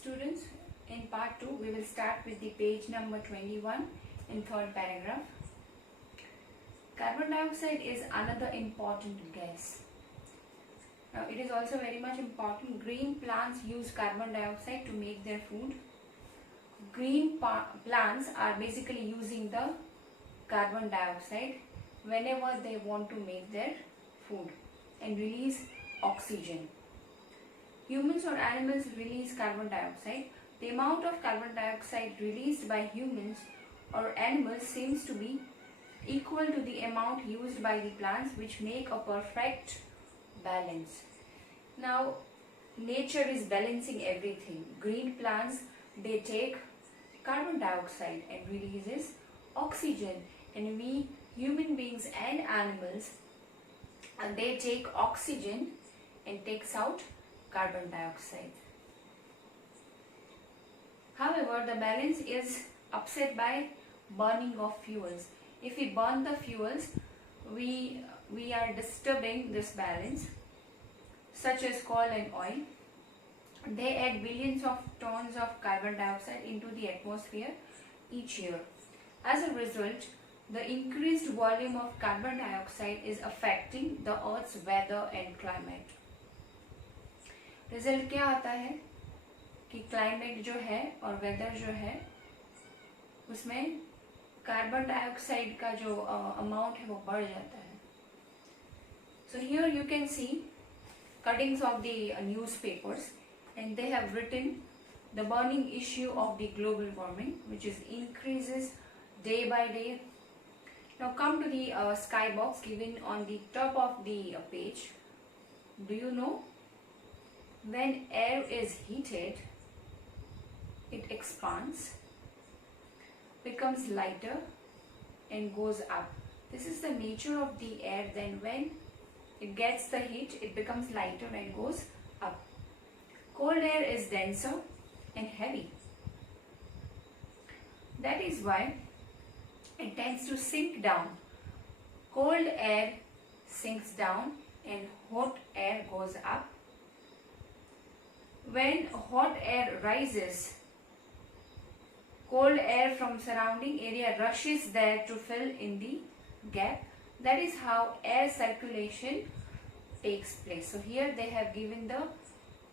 Students, in part 2 we will start with the page number 21 in third paragraph. Carbon dioxide is another important gas. Now it is also very much important. Green plants use carbon dioxide to make their food. Green plants are basically using the carbon dioxide whenever they want to make their food and release oxygen. Humans or animals release carbon dioxide. The amount of carbon dioxide released by humans or animals seems to be equal to the amount used by the plants, which make a perfect balance. Now, nature is balancing everything. Green plants, they take carbon dioxide and releases oxygen, and we human beings and animals, they take oxygen and takes out carbon dioxide. However, the balance is upset by burning of fuels. If we burn the fuels, we are disturbing this balance, such as coal and oil. They add billions of tons of carbon dioxide into the atmosphere each year. As a result, the increased volume of carbon dioxide is affecting the Earth's weather and climate. Result क्या आता है कि climate जो है और weather जो है उसमें कार्बन डाइऑक्साइड का जो अमाउंट है वो बढ़ जाता है. So here you can see cuttings of the newspapers and they have written the burning issue of the global warming, which is increases day by day. Now come to the skybox given on the top of the page. Do you know, when air is heated, it expands, becomes lighter and goes up. This is the nature of the air. Then when it gets the heat, it becomes lighter and goes up. Cold air is denser and heavy. That is why it tends to sink down. Cold air sinks down and hot air goes up. When hot air rises, cold air from surrounding area rushes there to fill in the gap. That is how air circulation takes place. So here they have given the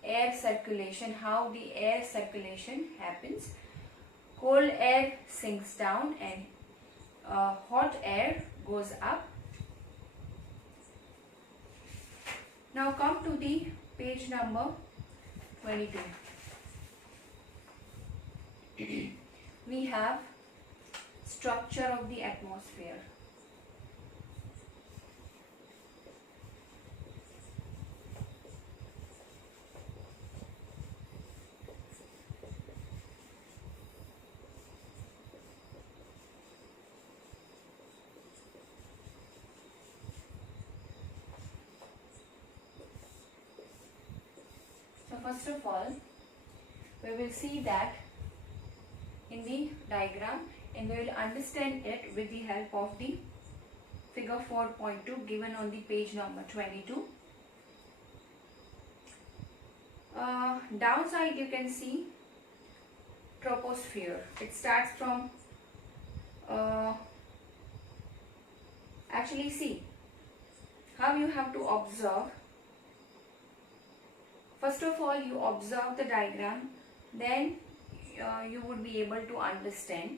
air circulation, how the air circulation happens. Cold air sinks down and hot air goes up. Now come to the page number 22. We have structure of the atmosphere. First of all, we will see that in the diagram, and we will understand it with the help of the figure 4.2 given on the page number 22. Downside you can see troposphere. It starts from actually see how you have to observe. First of all, you observe the diagram, then you would be able to understand.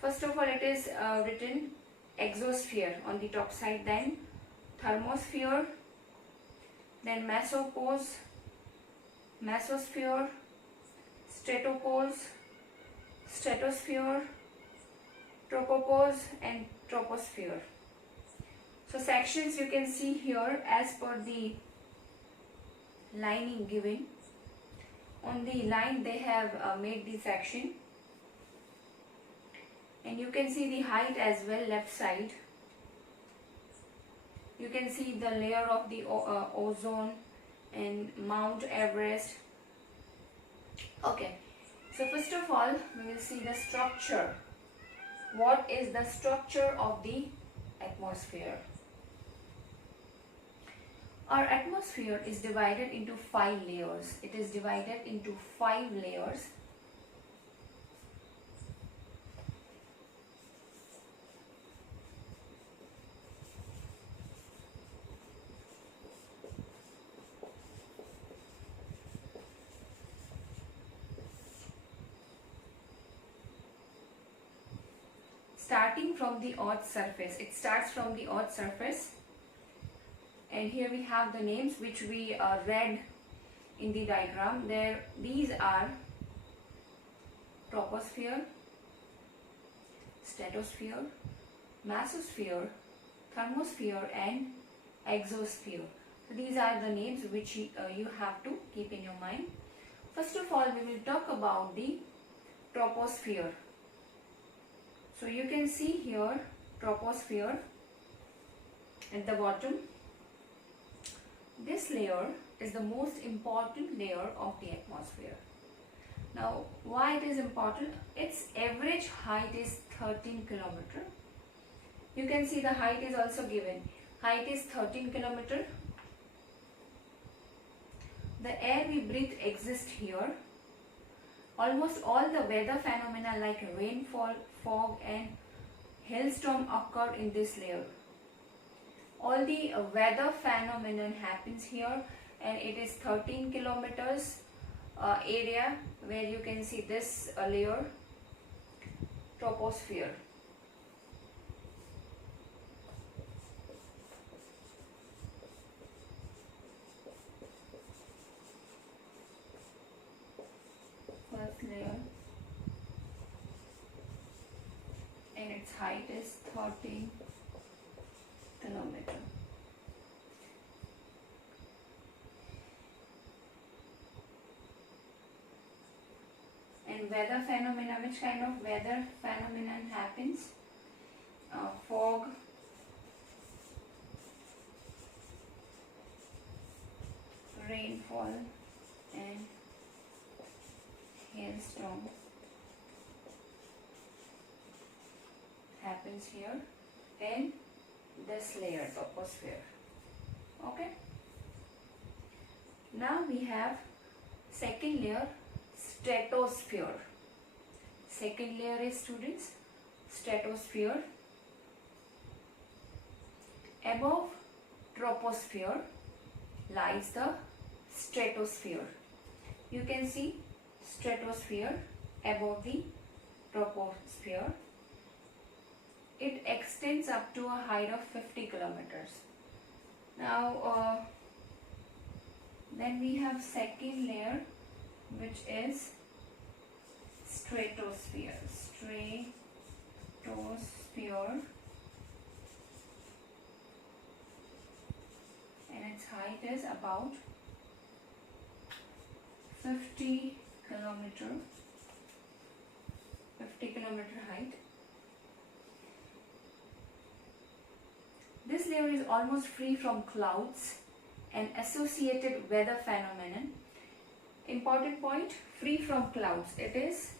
First of all, it is written exosphere on the top side, then thermosphere, then mesopause, mesosphere, stratopause, stratosphere, tropopause and troposphere. So sections you can see here as per the lining given. On the line they have made the section, and you can see the height as well. Left side you can see the layer of the ozone and Mount Everest. Okay, so first of all we will see the structure. What is the structure of the atmosphere? Our atmosphere is divided into 5 layers. It is divided into 5 layers. Starting from the Earth's surface. It starts from the Earth's surface. And here we have the names which we read in the diagram. These are troposphere, stratosphere, mesosphere, thermosphere and exosphere. So these are the names which you have to keep in your mind. First of all, we will talk about the troposphere. So you can see here troposphere at the bottom. This layer is the most important layer of the atmosphere. Now, why it is important? Its average height is 13 km. You can see the height is also given. Height is 13 km. The air we breathe exists here. Almost all the weather phenomena like rainfall, fog and hailstorm occur in this layer. All the weather phenomenon happens here, and it is 13 kilometers area where you can see this layer, troposphere. First layer, and its height is 13 kilometer. And weather phenomena, which kind of weather phenomenon happens? Fog, rainfall and hailstorm happens here in this layer, troposphere. Okay. Now we have second layer, stratosphere. Second layer is, students, stratosphere. Above troposphere lies the stratosphere. You can see stratosphere above the troposphere. It extends up to a height of 50 kilometers. Now, then we have second layer, which is stratosphere. Stratosphere, and its height is about 50 kilometer height. This layer is almost free from clouds and associated weather phenomenon. Important point, free from clouds. It is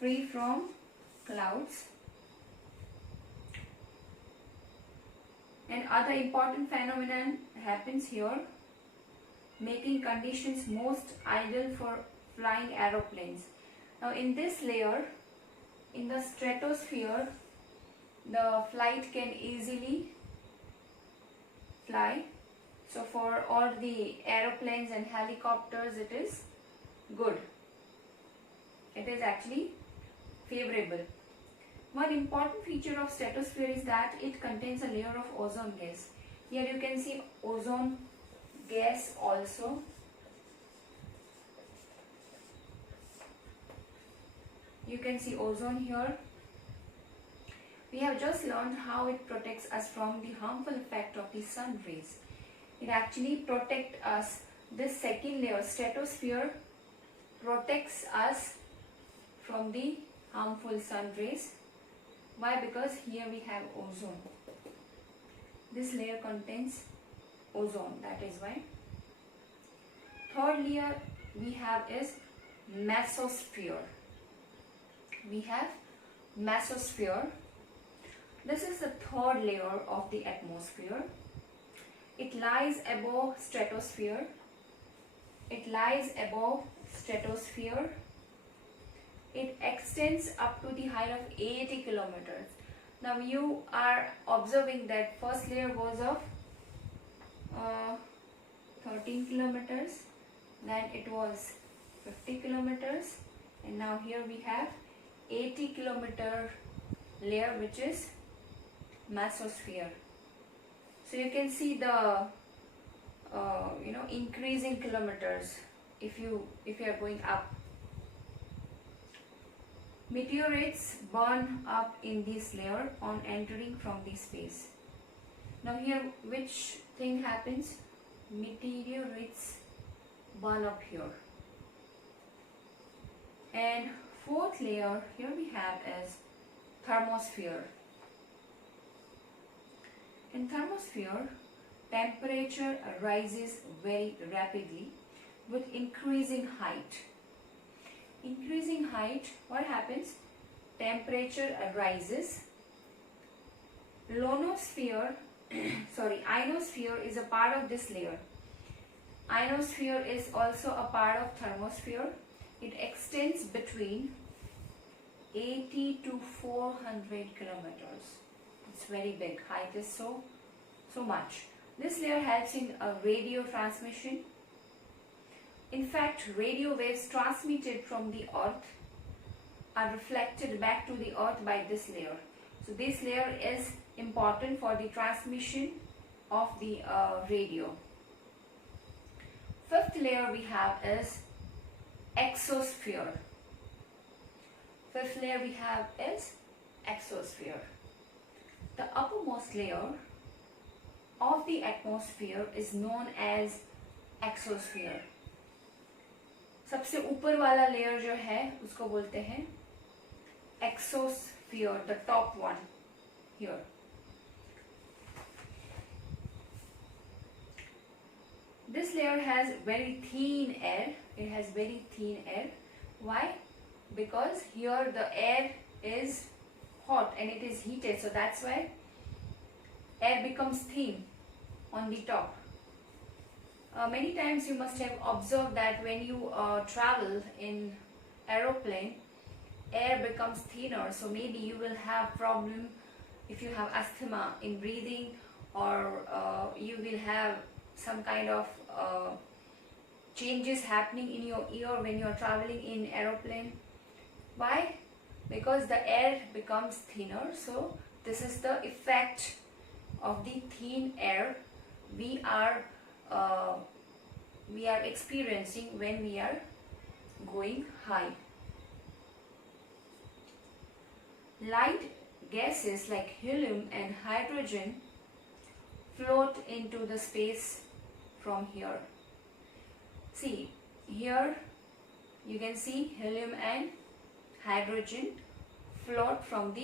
free from clouds. And other important phenomenon happens here, making conditions most ideal for flying aeroplanes. Now in this layer, in the stratosphere, the flight can easily fly. So for all the aeroplanes and helicopters, it is good. It is actually favorable. One important feature of stratosphere is that it contains a layer of ozone gas. Here you can see ozone gas also. You can see ozone here. We have just learned how it protects us from the harmful effect of the sun rays. It actually protects us. This second layer, stratosphere, protects us from the harmful sun rays. Why? Because here we have ozone. This layer contains ozone, that is why. Third layer we have is mesosphere. We have mesosphere. This is the third layer of the atmosphere. It lies above stratosphere. It lies above stratosphere. It extends up to the height of 80 kilometers. Now you are observing that first layer was of 13 kilometers, then it was 50 kilometers, and now here we have 80 kilometer layer, which is mesosphere. So you can see the increasing kilometers if you are going up. Meteorites burn up in this layer on entering from the space. Now here which thing happens? Meteorites burn up here. And fourth layer here we have is thermosphere. In thermosphere, temperature rises very rapidly with increasing height. Increasing height, what happens? Temperature rises. Ionosphere is a part of this layer. Ionosphere is also a part of thermosphere. It extends between 80 to 400 kilometers. It's very big. Height is so much. This layer helps in radio transmission. In fact, radio waves transmitted from the earth are reflected back to the earth by this layer. So this layer is important for the transmission of the radio. Fifth layer we have is exosphere. Fifth layer we have is exosphere. The uppermost layer of the atmosphere is known as exosphere. सबसे ऊपर वाला layer जो है उसको बोलते हैं exosphere, the top one here. This layer has very thin air. It has very thin air. Why? Because here the air is hot and it is heated, so that's why air becomes thin on the top. Many times you must have observed that when you travel in aeroplane, air becomes thinner, so maybe you will have problem if you have asthma in breathing, or you will have some kind of changes happening in your ear when you are traveling in aeroplane. Why? Because the air becomes thinner. So this is the effect of the thin air we are experiencing when we are going high. Light gases like helium and hydrogen float into the space from here. See, here you can see helium and hydrogen float from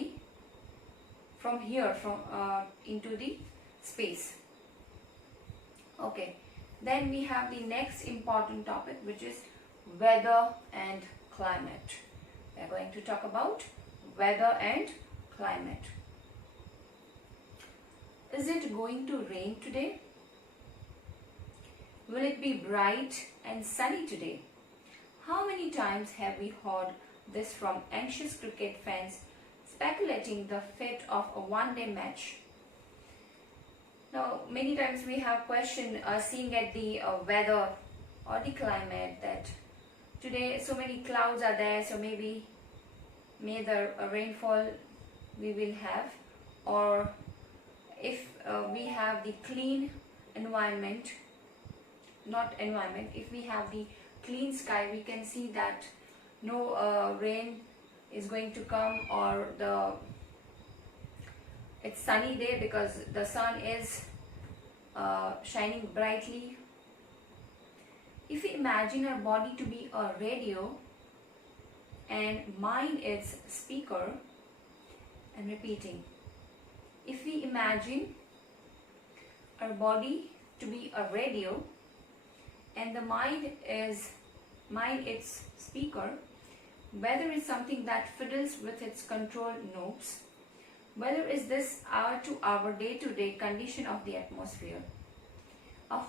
here into the space. Okay, then we have the next important topic, which is weather and climate. We are going to talk about weather and climate. Is it going to rain today? Will it be bright and sunny today? How many times have we heard this from anxious cricket fans speculating the fate of a one-day match? Now, many times we have questioned seeing at the weather or the climate that today so many clouds are there, so maybe the rainfall we will have, or if we have the clean environment, if we have the clean sky, we can see that no rain is going to come, or it's sunny day because the sun is shining brightly. If we imagine our body to be a radio and mind its speaker, and repeating, if we imagine our body to be a radio and the mind its speaker, weather is something that fiddles with its control knobs. Weather is this hour to hour, day to day condition of the atmosphere. A hot